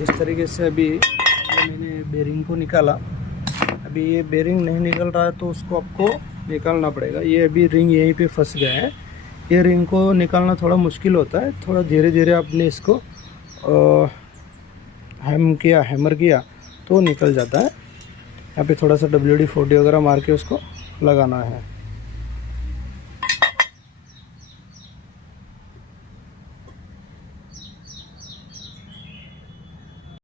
इस तरीके से अभी ये मैंने बेरिंग को निकाला। अभी ये बेरिंग नहीं निकल रहा है तो उसको आपको निकालना पड़ेगा। ये अभी रिंग यहीं पे फंस गया है। ये रिंग को निकालना थोड़ा मुश्किल होता है, थोड़ा धीरे धीरे आपने इसको हैमर किया तो निकल जाता है। यहाँ पे थोड़ा सा WD-40 वगैरह मार के उसको लगाना है।